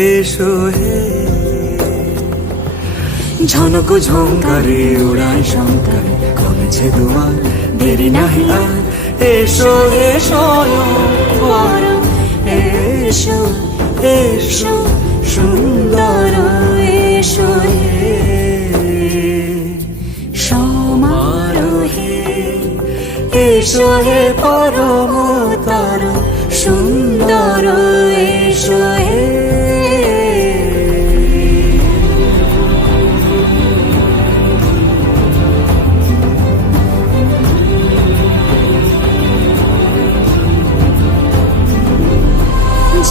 এসো হে। ঝনক ঝঙ্কারে উড়ায় শঙ্কার, কমেছে দুয়ার, দেরি নাহি আর। এসো হে স্বয়ংবর, এসো এসো সুন্দর, এসো হে সমারোহে। এসো হে পরমতর সুন্দর, এসো হে।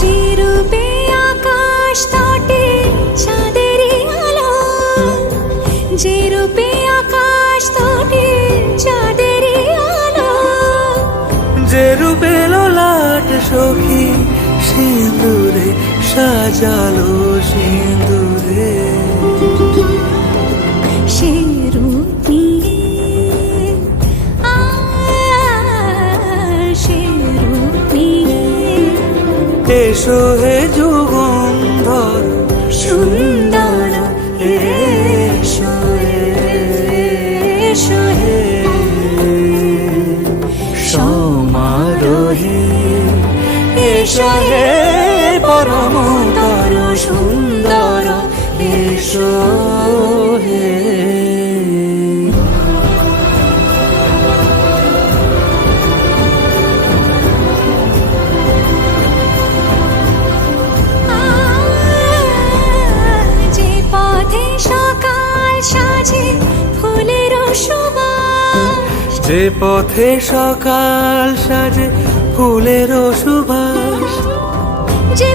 যে রূপে আকাশ তটে চাঁদেরই আলো, যে রূপে আকাশ তটে চাঁদেরই আলো, যে রূপে ললাট সখী সিঁদুরে সাজালো সিঁদুরে। সে রূপ নিয়ে, সে রূপ নিয়ে এসো হে যুগন্ধর সুন্দর, এসো এসো হে সমারোহে। এসো হে পরমতর সুন্দর, এসো হে। যে পথে সকাল সাজে ফুলের সুবাস, যে